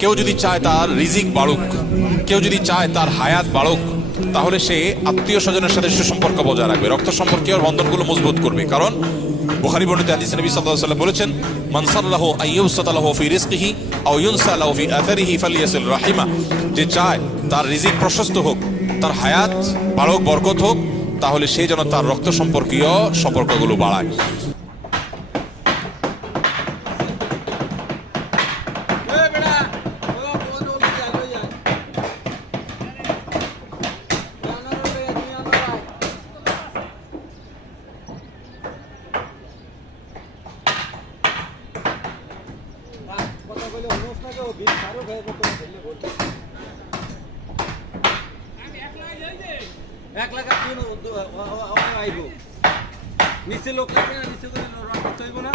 কেউ যদি চায় তার রিজিক বাড়ুক, কেউ যদি চায় তার হায়াত বাড়ুক, তাহলে সে আত্মীয় স্বজনের সাথে সুসম্পর্ক বজায় রাখবে, রক্ত সম্পর্কীয় বন্ধনগুলো মজবুত করবে। কারণ বুখারী বর্ণিত হাদিসে নবী সাল্লাল্লাহু আলাইহি ওয়াসাল্লাম বলেছেন, মান সাল্লাহু আইয়ুসাতা লাহু ফি রিজকিহি আও ইউনসা লাহু ফি আথারিহি ফালিয়াসিল রাহিমা। যে চায় তার রিজিক প্রশস্ত হোক, তার হায়াত বাড়ুক, বরকত হোক, তাহলে সে যেন তার রক্ত সম্পর্কীয় সম্পর্কগুলো বাড়ায়। এক লাখ আইব নিচে লোক লাগবে না, নিচে করে রং করতে হইব না।